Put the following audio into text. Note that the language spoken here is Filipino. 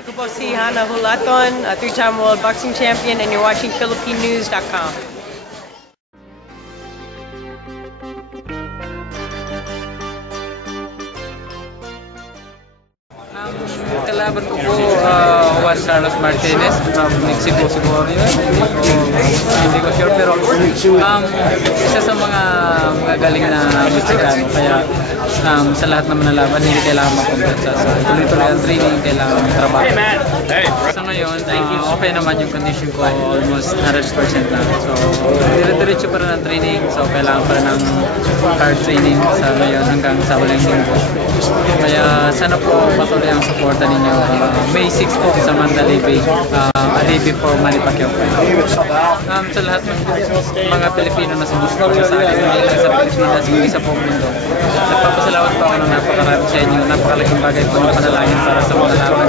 Ako po si Hana Hulaton, a three-time world boxing champion, and you're watching PhilippineNews.com. Kalaban ko po Juan Carlos Martinez from Mexico siguro yun. Hindi ko sure pero isa sa mga galing na Mexicano kaya sa lahat ng nalaban hindi kailangan makompensa. So tuloy-tuloy ang training, kailangan trabaho. Sa ngayon, okay naman yung condition ko, almost 100% na. So dire-diretso pa rin ang training, so kailangan pa rin ng hard training sa ngayon hanggang sa huling linggo. Kaya sana po patuloy ang suporta ninyo. May 6 po sa Mandalay Bay, Alibi for Manny Pacquiao. Sa lahat ng mga Pilipino na sumusuporta sa akin, hindi lang sa Pilipinas, hindi sa buong mundo. Nagpapasalamat po ako ng napakarami sa inyo. Napakalaking bagay po na panalangin para sa mga laban